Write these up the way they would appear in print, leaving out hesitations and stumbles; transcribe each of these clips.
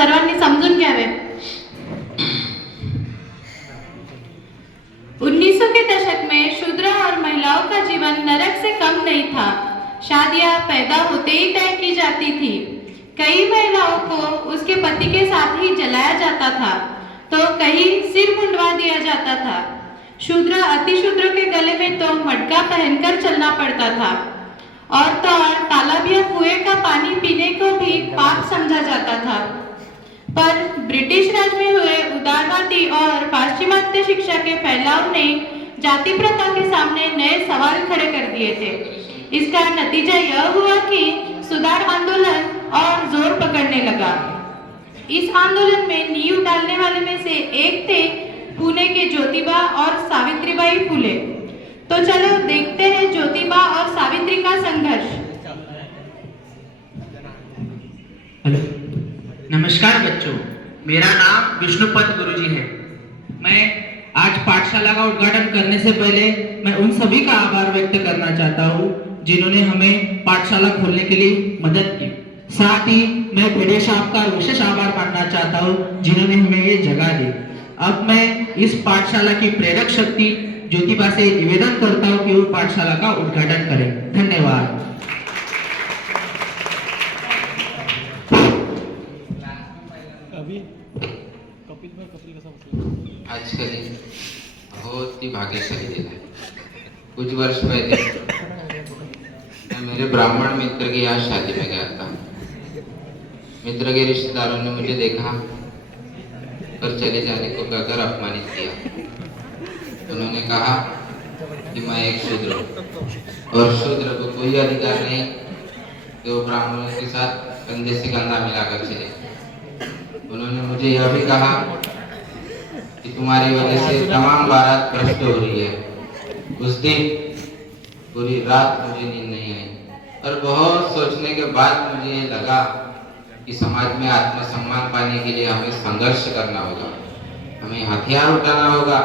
सर्वांनी समजून घ्यावे। 1900 के दशक में शूद्र और महिलाओं का जीवन नरक से कम नहीं था। शादियां पैदा होते ही तय की जाती थी। कई महिलाओं को उसके पति के साथ ही जलाया जाता था तो कहीं सिर मुंडवा दिया जाता था। शूद्र अतिशूद्र के गले में तो मटका पहनकर चलना पड़ता था और तो और तालाब या कुएं का पानी पीने को भी पाप समझा जाता था। पर ब्रिटिश राज में हुए उदारवादी और पाश्चिमात्य शिक्षा के फैलाव ने जाति प्रथा के सामने नए सवाल खड़े कर दिए थे। इसका नतीजा यह हुआ कि सुधार आंदोलन और जोर पकड़ने लगा। इस आंदोलन में नींव डालने वाले में से एक थे पुणे के ज्योतिबा और सावित्रीबाई फुले। तो चलो देखते हैं ज्योतिबा और सावित्री का संघर्ष। हेलो, नमस्कार बच्चों, मेरा नाम विष्णुपत गुरुजी है। मैं आज पाठशाला का उद्घाटन करने से पहले मैं उन सभी का आभार व्यक्त करना चाहता हूँ जिन्होंने हमें पाठशाला खोलने के लिए मदद की। साथ ही मैं भिड़े साहब का विशेष आभार मानना चाहता हूँ जिन्होंने हमें ये जगह दी। अब मैं इस पाठशाला की प्रेरक शक्ति ज्योतिबा से निवेदन करता हूँ कि वो पाठशाला का उद्घाटन करें। धन्यवाद। आज का दिन बहुत ही भाग्यशाली दिन है। कुछ वर्ष पहले मैं मेरे ब्राह्मण मित्र की यहाँ शादी में गया था। मित्र के रिश्तेदारों ने मुझे देखा और चले जाने को कहकर अपमानित किया। उन्होंने कहा कि मैं एक शूद्र हूँ और शूद्र को कोई अधिकार नहीं कि वो ब्राह्मणों के साथ कंधे से कंधा मिलाकर चले। उन्होंने मुझे यह भी कहा कि तुम्हारी वजह से तमाम बारात भ्रष्ट हो रही है। उस दिन पूरी रात मुझे नींद नहीं आई और बहुत सोचने के बाद मुझे ये लगा कि समाज में आत्मसम्मान पाने के लिए हमें संघर्ष करना होगा, हमें हथियार उठाना होगा।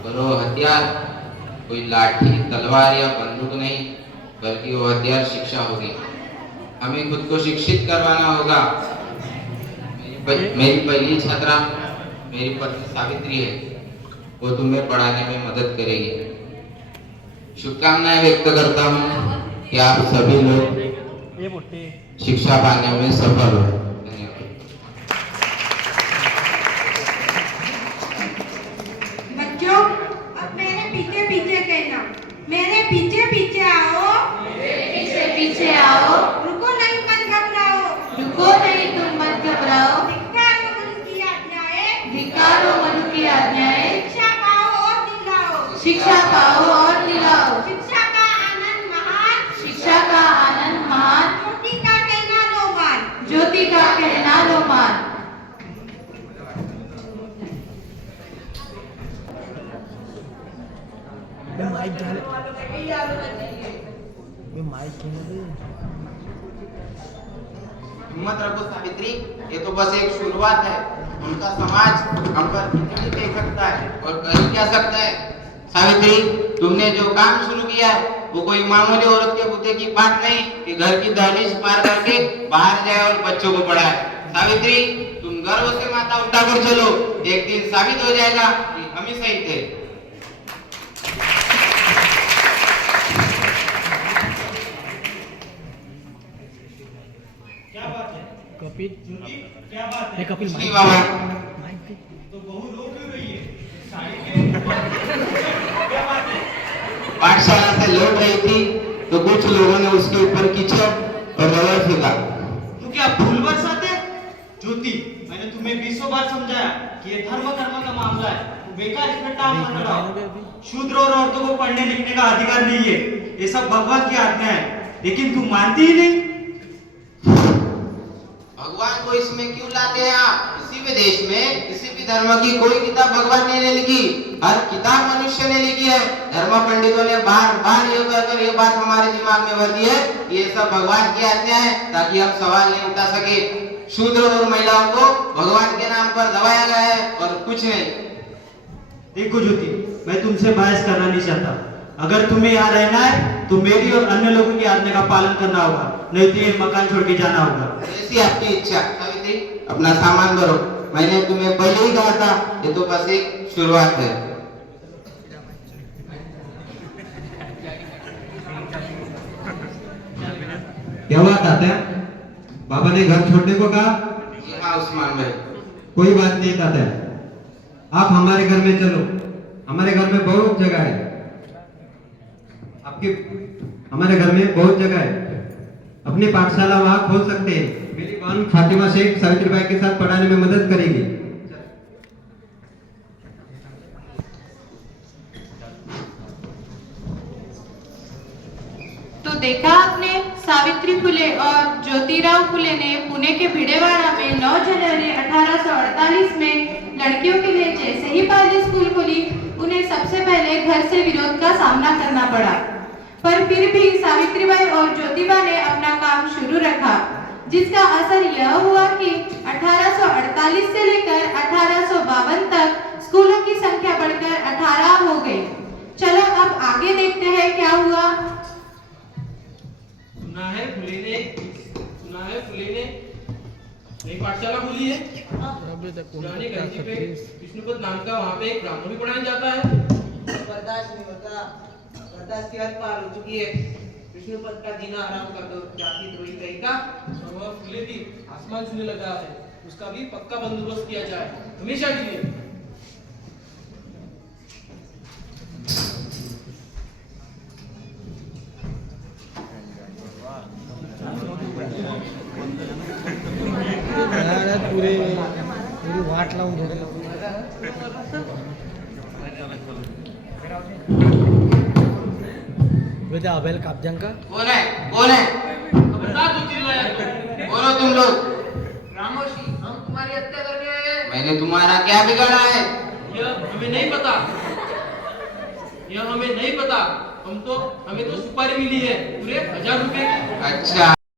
और वो हथियार कोई लाठी, तलवार या बंदूक नहीं, बल्कि वो हथियार शिक्षा होगी। हमें खुद को शिक्षित करवाना होगा। मेरी पहली छात्रा मेरी पत्नी सावित्री है, वो तुम्हें पढ़ाने में मदद करेगी। शुभकामनाएं व्यक्त करता हूँ कि आप सभी लोग शिक्षा पाने में सफल हो। बच्चों, अब मेरे पीछे पीछे कहना, मेरे पीछे पीछे आओ, मेरे पीछे पीछे आओ, रुको नहीं मत घबराओ, रुको नहीं तुम मत घबराओ, धिक्कारो मनु की आज्ञाएं, शिक्षा पाओ और दिलाओ, शिक्षा पाओ और दिलाओ, शिक्षा का आनंद महान, शिक्षा का आनंद महान, ज्योति का कहना लो मान, ज्योति का कहना लो मान। हिम्मत रखो सावित्री, ये तो बस एक शुरुआत है। उनका समाज हम पर कितनी दे सकता है और कर क्या सकता है। सावित्री, तुमने जो काम शुरू किया है वो कोई मामूली औरत के बुद्धि की बात नहीं कि घर की दहलीज पार करके बाहर जाए और बच्चों को पढ़ाए। सावित्री, तुम गर्व से माथा उठाकर चलो, एक दिन साबित हो जाएगा कि हम ही सही थे। कपिल, क्या बात है? कपिल नहीं बाबा, तो बहु रो क्यों रही है? क्या बात है? पाठशाला से लौट रही थी तो कुछ लोगों ने उसके ऊपर कीचड़ और रबर फेंका। तू क्या फूल बरसाते? ज्योति, मैंने तुम्हें 20 बार समझाया कि ये धर्म कर्म का मामला है, तू बेकार इसमें टांग मत लगाओ। शूद्र और औरतों को पढ़ने लिखने का अधिकार नहीं है, ये सब भगवान की आज्ञा है, लेकिन तू मानती ही नहीं। भगवान को इसमें क्यों लाते हैं आप? किसी भी देश में किसी भी धर्म की कोई किताब भगवान ने नहीं लिखी, हर किताब मनुष्य ने लिखी है। धर्म पंडितों ने बार बार ये कहकर ये बात हमारे दिमाग में भर दी है कि ये सब भगवान की आज्ञा है ताकि हम सवाल नहीं उठा सके। शूद्र और महिलाओं को भगवान के नाम पर दबाया गया है और कुछ नहीं। देखो ज्योति, मैं तुमसे बहस करना नहीं चाहता। अगर तुम्हें यहाँ रहना है तो मेरी और अन्य लोगों की आज्ञा का पालन करना होगा। नहीं तो ये मकान छोड़ के जाना होगा। ऐसी आपकी इच्छा। सावित्री, अपना सामान भरो। मैंने तुम्हें पहले ही कहा था, ये तो बस एक शुरुआत है। क्या हुआ तात्या? बाबा ने घर छोड़ने को कहा? जी हाँ उस्मान भाई। कोई बात नहीं तात्या, आप हमारे घर में चलो। हमारे घर में बहुत जगह है। आपके हमारे घर में बहुत जगह है। अपनी पाठशाला वहाँ खोल सकते हैं। मेरी बहन फातिमा शेख सावित्रीबाई के साथ पढ़ाने में मदद करेगी। तो देखा आपने, सावित्री फुले और ज्योतिराव फुले ने पुणे के भिडेवाड़ा में 9 जनवरी 1848 में लड़कियों के लिए जैसे ही पहली स्कूल खुली, उन्हें सबसे पहले घर से विरोध का सामना करना पड़ा। पर फिर भी सावित्रीबाई और ज्योतिबा ने अपना काम शुरू रखा, जिसका असर यह हुआ कि 1848 से लेकर 1852 तक स्कूलों की संख्या बढ़कर 18 हो गई। चलो अब आगे देखते हैं क्या हुआ। सुना है फुले ने नई पाठशाला खोली है। पुरानी गंजी पे विष्णुपद नाम का वहाँ पे एक ब्राह्मण भी पढ़ाया जाता है। बर्दाश्त नहीं होता, बर्दाश्त की हद पार हो चुकी है। विष्णुपद का जीना हराम कर दो, जाति द्रोही कहीं का। वह फुले भी आसमान छूने लगा है, उसका भी पक्का बंदोबस्त किया जाए हमेशा के लिए। पूरी वाट लावून ठेवली। बेटा अबेल कापजंका कौन है? कौन है? खबरदार तू चिल्लाया तो। कौन हो तुम लोग? रामोशी, हम तुम्हारी हत्या करने आए हैं। मैंने तुम्हारा क्या बिगाड़ा है? यह हमें नहीं पता, हमें तो सुपारी मिली है पूरे 1000 रुपए की। अच्छा।